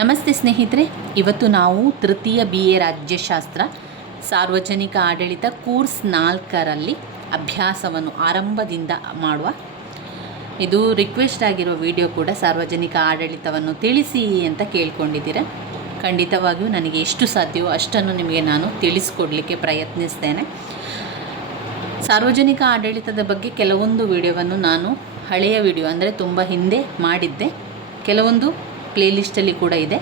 ನಮಸ್ತೆ ಸ್ನೇಹಿತರೆ, ಇವತ್ತು ನಾವು ತೃತೀಯ ಬಿ ಎ ರಾಜ್ಯಶಾಸ್ತ್ರ, ಸಾರ್ವಜನಿಕ ಆಡಳಿತ ಕೋರ್ಸ್ ನಾಲ್ಕರಲ್ಲಿ ಅಭ್ಯಾಸವನ್ನು ಆರಂಭದಿಂದ ಮಾಡುವ. ಇದು ರಿಕ್ವೆಸ್ಟ್ ಆಗಿರೋ ವಿಡಿಯೋ ಕೂಡ ಸಾರ್ವಜನಿಕ ಆಡಳಿತವನ್ನು ತಿಳಿಸಿ ಅಂತ ಕೇಳ್ಕೊಂಡಿದ್ದೀರ. ಖಂಡಿತವಾಗಿಯೂ ನನಗೆ ಎಷ್ಟು ಸಾಧ್ಯವೋ ಅಷ್ಟನ್ನು ನಿಮಗೆ ನಾನು ತಿಳಿಸ್ಕೊಡಲಿಕ್ಕೆ ಪ್ರಯತ್ನಿಸ್ತೇನೆ. ಸಾರ್ವಜನಿಕ ಆಡಳಿತದ ಬಗ್ಗೆ ಕೆಲವೊಂದು ವಿಡಿಯೋವನ್ನು ನಾನು ಹಳೆಯ ವಿಡಿಯೋ ಅಂದರೆ ತುಂಬ ಹಿಂದೆ ಮಾಡಿದ್ದೆ. ಕೆಲವೊಂದು ಪ್ಲೇಲಿಸ್ಟಲ್ಲಿ ಕೂಡ ಇದೆ.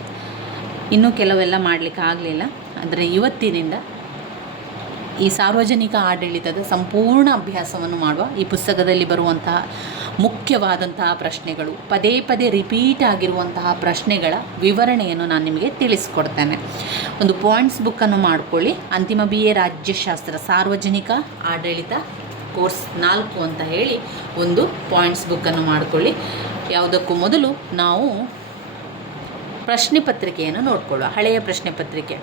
ಇನ್ನೂ ಕೆಲವೆಲ್ಲ ಮಾಡಲಿಕ್ಕೆ ಆಗಲಿಲ್ಲ. ಆದರೆ ಇವತ್ತಿನಿಂದ ಈ ಸಾರ್ವಜನಿಕ ಆಡಳಿತದ ಸಂಪೂರ್ಣ ಅಭ್ಯಾಸವನ್ನು ಮಾಡುವ ಈ ಪುಸ್ತಕದಲ್ಲಿ ಬರುವಂತಹ ಮುಖ್ಯವಾದಂತಹ ಪ್ರಶ್ನೆಗಳು, ಪದೇ ಪದೇ ರಿಪೀಟ್ ಆಗಿರುವಂತಹ ಪ್ರಶ್ನೆಗಳ ವಿವರಣೆಯನ್ನು ನಾನು ನಿಮಗೆ ತಿಳಿಸ್ಕೊಡ್ತೇನೆ. ಒಂದು ಪಾಯಿಂಟ್ಸ್ ಬುಕ್ಕನ್ನು ಮಾಡಿಕೊಳ್ಳಿ. ಅಂತಿಮ ಬಿ ಎ ರಾಜ್ಯಶಾಸ್ತ್ರ ಸಾರ್ವಜನಿಕ ಆಡಳಿತ ಕೋರ್ಸ್ ನಾಲ್ಕು ಅಂತ ಹೇಳಿ ಒಂದು ಪಾಯಿಂಟ್ಸ್ ಬುಕ್ಕನ್ನು ಮಾಡಿಕೊಳ್ಳಿ. ಯಾವುದಕ್ಕೂ ಮೊದಲು ನಾವು ಪ್ರಶ್ನೆ ಪತ್ರಿಕೆಯನ್ನು ನೋಡಿಕೊಳ್ಳುವ, ಹಳೆಯ ಪ್ರಶ್ನೆ ಪತ್ರಿಕೆ.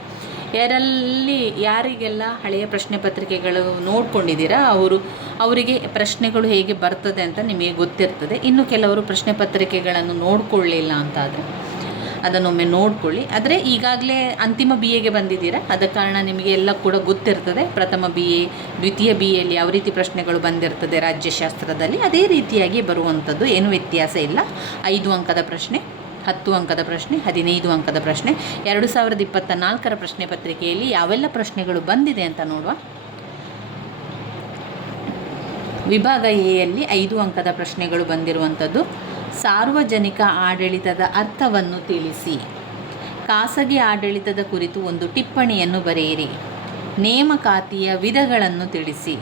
ಯಾರಲ್ಲಿ, ಯಾರಿಗೆಲ್ಲ ಹಳೆಯ ಪ್ರಶ್ನೆ ಪತ್ರಿಕೆಗಳು ನೋಡ್ಕೊಂಡಿದ್ದೀರಾ, ಅವರು, ಅವರಿಗೆ ಪ್ರಶ್ನೆಗಳು ಹೇಗೆ ಬರ್ತದೆ ಅಂತ ನಿಮಗೆ ಗೊತ್ತಿರ್ತದೆ. ಇನ್ನು ಕೆಲವರು ಪ್ರಶ್ನೆ ಪತ್ರಿಕೆಗಳನ್ನು ನೋಡ್ಕೊಳ್ಳಿಲ್ಲ ಅಂತಾದರೆ ಅದನ್ನೊಮ್ಮೆ ನೋಡ್ಕೊಳ್ಳಿ. ಆದರೆ ಈಗಾಗಲೇ ಅಂತಿಮ ಬಿ ಎಗೆ ಬಂದಿದ್ದೀರಾ ಆದ ಕಾರಣ ನಿಮಗೆ ಎಲ್ಲ ಕೂಡ ಗೊತ್ತಿರ್ತದೆ. ಪ್ರಥಮ ಬಿ ಎ ದ್ವಿತೀಯ ಬಿ ಎಲ್ಲಿ ಯಾವ ರೀತಿ ಪ್ರಶ್ನೆಗಳು ಬಂದಿರ್ತದೆ ರಾಜ್ಯಶಾಸ್ತ್ರದಲ್ಲಿ, ಅದೇ ರೀತಿಯಾಗಿ ಬರುವಂಥದ್ದು, ಏನು ವ್ಯತ್ಯಾಸ ಇಲ್ಲ. ಐದು ಅಂಕದ ಪ್ರಶ್ನೆ. ಹತ್ತು ಅಂಕದ ಪ್ರಶ್ನೆ, ಹದಿನೈದು ಅಂಕದ ಪ್ರಶ್ನೆ, ಎರಡು ಸಾವಿರದ ಇಪ್ಪತ್ತ ನಾಲ್ಕರ ಪ್ರಶ್ನೆ ಪತ್ರಿಕೆಯಲ್ಲಿ ಯಾವೆಲ್ಲ ಪ್ರಶ್ನೆಗಳು ಬಂದಿದೆ ಅಂತ ನೋಡುವ. ವಿಭಾಗ ಎಯಲ್ಲಿ ಐದು ಅಂಕದ ಪ್ರಶ್ನೆಗಳು ಬಂದಿರುವಂಥದ್ದು. ಸಾರ್ವಜನಿಕ ಆಡಳಿತದ ಅರ್ಥವನ್ನು ತಿಳಿಸಿ. ಖಾಸಗಿ ಆಡಳಿತದ ಕುರಿತು ಒಂದು ಟಿಪ್ಪಣಿಯನ್ನು ಬರೆಯಿರಿ. ನೇಮಕಾತಿಯ ವಿಧಗಳನ್ನು ತಿಳಿಸಿ.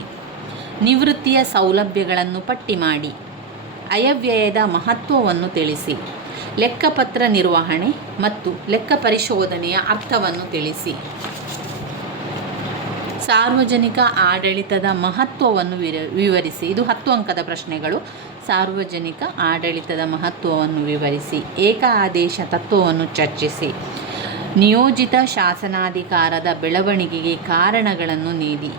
ನಿವೃತ್ತಿಯ ಸೌಲಭ್ಯಗಳನ್ನು ಪಟ್ಟಿ ಮಾಡಿ. ಅಯವ್ಯಯದ ಮಹತ್ವವನ್ನು ತಿಳಿಸಿ. ಲೆಕ್ಕಪತ್ರ ನಿರ್ವಹಣೆ ಮತ್ತು ಲೆಕ್ಕ ಪರಿಶೋಧನೆಯ ಅರ್ಥವನ್ನು ತಿಳಿಸಿ. ಸಾರ್ವಜನಿಕ ಆಡಳಿತದ ಮಹತ್ವವನ್ನು ವಿರ- ವಿವರಿಸಿ. ಇದು ಹತ್ತು ಅಂಕದ ಪ್ರಶ್ನೆಗಳು. ಸಾರ್ವಜನಿಕ ಆಡಳಿತದ ಮಹತ್ವವನ್ನು ವಿವರಿಸಿ. ಏಕ ಆದೇಶ ತತ್ವವನ್ನು ಚರ್ಚಿಸಿ. ನಿಯೋಜಿತ ಶಾಸನಾಧಿಕಾರದ ಬೆಳವಣಿಗೆಗೆ ಕಾರಣಗಳನ್ನು ನೀಡಿ.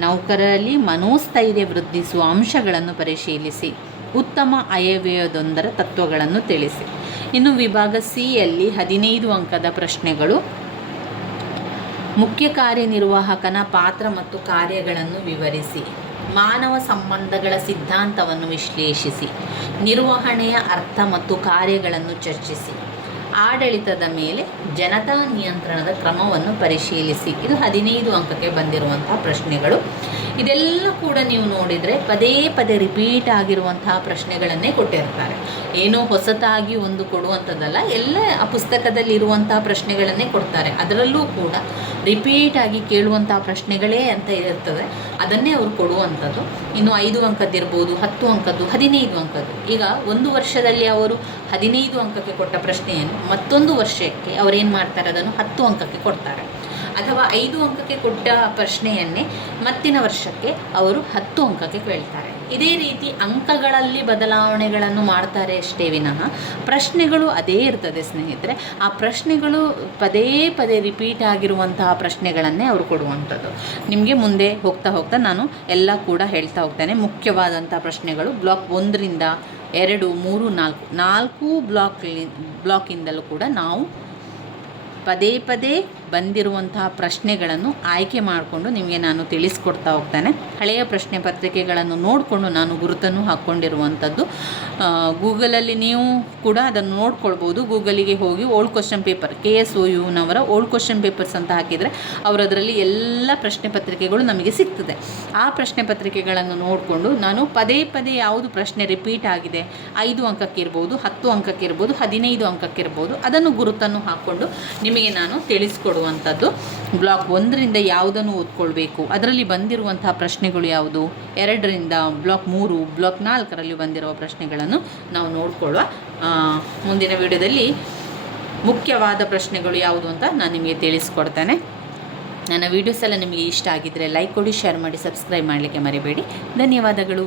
ನೌಕರರಲ್ಲಿ ಮನೋಸ್ಥೈರ್ಯ ವೃದ್ಧಿಸುವ ಅಂಶಗಳನ್ನು ಪರಿಶೀಲಿಸಿ. ಉತ್ತಮ ಅಯವ್ಯಯದೊಂದರ ತತ್ವಗಳನ್ನು ತಿಳಿಸಿ. ಇನ್ನು ವಿಭಾಗ ಸಿಯಲ್ಲಿ ಹದಿನೈದು ಅಂಕದ ಪ್ರಶ್ನೆಗಳು. ಮುಖ್ಯ ಕಾರ್ಯನಿರ್ವಾಹಕನ ಪಾತ್ರ ಮತ್ತು ಕಾರ್ಯಗಳನ್ನು ವಿವರಿಸಿ. ಮಾನವ ಸಂಬಂಧಗಳ ಸಿದ್ಧಾಂತವನ್ನು ವಿಶ್ಲೇಷಿಸಿ. ನಿರ್ವಹಣೆಯ ಅರ್ಥ ಮತ್ತು ಕಾರ್ಯಗಳನ್ನು ಚರ್ಚಿಸಿ. ಆಡಳಿತದ ಮೇಲೆ ಜನತಾ ನಿಯಂತ್ರಣದ ಕ್ರಮವನ್ನು ಪರಿಶೀಲಿಸಿ. ಇದು ಹದಿನೈದು ಅಂಕಕ್ಕೆ ಬಂದಿರುವಂತಹ ಪ್ರಶ್ನೆಗಳು. ಇದೆಲ್ಲ ಕೂಡ ನೀವು ನೋಡಿದರೆ ಪದೇ ಪದೇ ರಿಪೀಟ್ ಆಗಿರುವಂತಹ ಪ್ರಶ್ನೆಗಳನ್ನೇ ಕೊಟ್ಟಿರ್ತಾರೆ. ಏನೋ ಹೊಸತಾಗಿ ಒಂದು ಕೊಡುವಂಥದ್ದಲ್ಲ, ಎಲ್ಲ ಆ ಪುಸ್ತಕದಲ್ಲಿ ಇರುವಂತಹ ಪ್ರಶ್ನೆಗಳನ್ನೇ ಕೊಡ್ತಾರೆ. ಅದರಲ್ಲೂ ಕೂಡ ರಿಪೀಟ್ ಆಗಿ ಕೇಳುವಂತಹ ಪ್ರಶ್ನೆಗಳೇ ಅಂತ ಇರ್ತದೆ. ಅದನ್ನೇ ಅವರು ಕೊಡುವಂಥದ್ದು. ಇನ್ನು ಐದು ಅಂಕದ್ದಿರ್ಬೋದು, ಹತ್ತು ಅಂಕದ್ದು, ಹದಿನೈದು ಅಂಕದ್ದು. ಈಗ ಒಂದು ವರ್ಷದಲ್ಲಿ ಅವರು ಹದಿನೈದು ಅಂಕಕ್ಕೆ ಕೊಟ್ಟ ಪ್ರಶ್ನೆಯನ್ನು ಮತ್ತೊಂದು ವರ್ಷಕ್ಕೆ ಅವರೇನು ಮಾಡ್ತಾರೆ? ಅದನ್ನು ಹತ್ತು ಅಂಕಕ್ಕೆ ಕೊಡ್ತಾರೆ. ಅಥವಾ ಐದು ಅಂಕಕ್ಕೆ ಕೊಟ್ಟ ಪ್ರಶ್ನೆಯನ್ನೇ ಮತ್ತಿನ ವರ್ಷಕ್ಕೆ ಅವರು ಹತ್ತು ಅಂಕಕ್ಕೆ ಕೇಳ್ತಾರೆ. ಇದೇ ರೀತಿ ಅಂಕಗಳಲ್ಲಿ ಬದಲಾವಣೆಗಳನ್ನು ಮಾಡ್ತಾರೆ ಅಷ್ಟೇ ವಿನಃ ಪ್ರಶ್ನೆಗಳು ಅದೇ ಇರ್ತದೆ ಸ್ನೇಹಿತರೆ. ಆ ಪ್ರಶ್ನೆಗಳು ಪದೇ ಪದೇ ರಿಪೀಟ್ ಆಗಿರುವಂತಹ ಪ್ರಶ್ನೆಗಳನ್ನೇ ಅವರು ಕೊಡುವಂಥದ್ದು. ನಿಮಗೆ ಮುಂದೆ ಹೋಗ್ತಾ ಹೋಗ್ತಾ ನಾನು ಎಲ್ಲ ಕೂಡ ಹೇಳ್ತಾ ಹೋಗ್ತೇನೆ. ಮುಖ್ಯವಾದಂಥ ಪ್ರಶ್ನೆಗಳು ಬ್ಲಾಕ್ ಒಂದರಿಂದ ಎರಡು ಮೂರು ನಾಲ್ಕು. ನಾಲ್ಕು ಬ್ಲಾಕ್ ಬ್ಲಾಕಿಂದಲೂ ಕೂಡ ನಾವು ಪದೇ ಪದೇ ಬಂದಿರುವಂತಹ ಪ್ರಶ್ನೆಗಳನ್ನು ಆಯ್ಕೆ ಮಾಡಿಕೊಂಡು ನಿಮಗೆ ನಾನು ತಿಳಿಸ್ಕೊಡ್ತಾ ಹೋಗ್ತೇನೆ. ಹಳೆಯ ಪ್ರಶ್ನೆ ಪತ್ರಿಕೆಗಳನ್ನು ನೋಡಿಕೊಂಡು ನಾನು ಗುರುತನ್ನು ಹಾಕ್ಕೊಂಡಿರುವಂಥದ್ದು. ಗೂಗಲಲ್ಲಿ ನೀವು ಕೂಡ ಅದನ್ನು ನೋಡ್ಕೊಳ್ಬೋದು. ಗೂಗಲಿಗೆ ಹೋಗಿ old question paper, K S O ಯುನವರ old question papers ಅಂತ ಹಾಕಿದರೆ ಅವರು ಅದರಲ್ಲಿ ಎಲ್ಲ ಪ್ರಶ್ನೆ ಪತ್ರಿಕೆಗಳು ನಮಗೆ ಸಿಗ್ತದೆ. ಆ ಪ್ರಶ್ನೆ ಪತ್ರಿಕೆಗಳನ್ನು ನೋಡಿಕೊಂಡು ನಾನು ಪದೇ ಪದೇ ಯಾವುದು ಪ್ರಶ್ನೆ ರಿಪೀಟ್ ಆಗಿದೆ, ಐದು ಅಂಕಕ್ಕಿರ್ಬೋದು ಹತ್ತು ಅಂಕಕ್ಕಿರ್ಬೋದು ಹದಿನೈದು ಅಂಕಕ್ಕಿರ್ಬೋದು ಅದನ್ನು ಗುರುತನ್ನು ಹಾಕ್ಕೊಂಡು ನಿಮಗೆ ನಾನು ತಿಳಿಸ್ಕೊಡುವಂಥದ್ದು ಬ್ಲಾಕ್ ಒಂದರಿಂದ ಯಾವುದನ್ನು ಓದ್ಕೊಳ್ಬೇಕು? ಅದರಲ್ಲಿ ಬಂದಿರುವಂತಹ ಪ್ರಶ್ನೆಗಳು ಯಾವುದು? ಎರಡರಿಂದ ಬ್ಲಾಕ್ ಮೂರು, ಬ್ಲಾಕ್ ನಾಲ್ಕರಲ್ಲಿ ಬಂದಿರುವ ಪ್ರಶ್ನೆಗಳನ್ನು ನಾವು ನೋಡಿಕೊಳ್ಳುವ ಮುಂದಿನ ವಿಡಿಯೋದಲ್ಲಿ ಮುಖ್ಯವಾದ ಪ್ರಶ್ನೆಗಳು ಯಾವುದು ಅಂತ ನಾನು ನಿಮಗೆ ತಿಳಿಸ್ಕೊಡ್ತೇನೆ. ನನ್ನ ವೀಡಿಯೋಸ್ ಎಲ್ಲ ನಿಮಗೆ ಇಷ್ಟ ಆಗಿದ್ದರೆ ಲೈಕ್ ಕೊಡಿ, ಶೇರ್ ಮಾಡಿ, ಸಬ್ಸ್ಕ್ರೈಬ್ ಮಾಡಲಿಕ್ಕೆ ಮರಿಬೇಡಿ. ಧನ್ಯವಾದಗಳು.